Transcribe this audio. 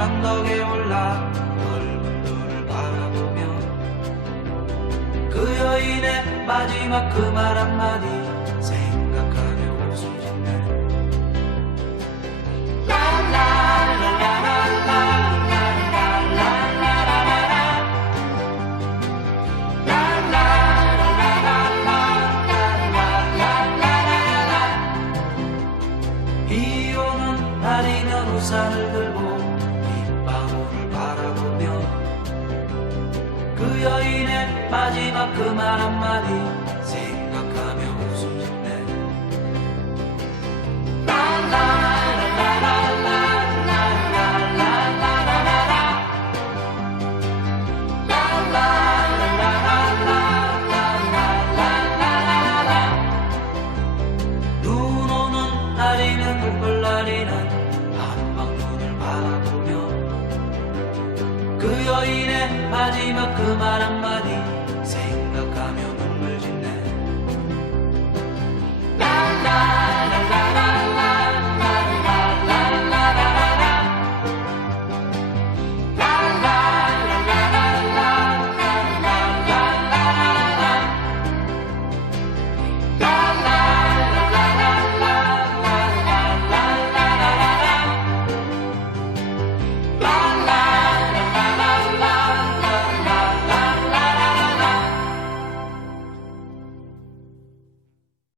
언덕에 올라. 넓은 눈을 바라보며. 그 여인의 마지막 그 말 한마디 생각하며 짓네. 비 오는 날이면 우산을 들고 여인의 마지막 그 말 한마디 생각하며 웃음 짓네 눈 오는 날이면 눈물 날이는 그 여인의 마지막 그 말 한마디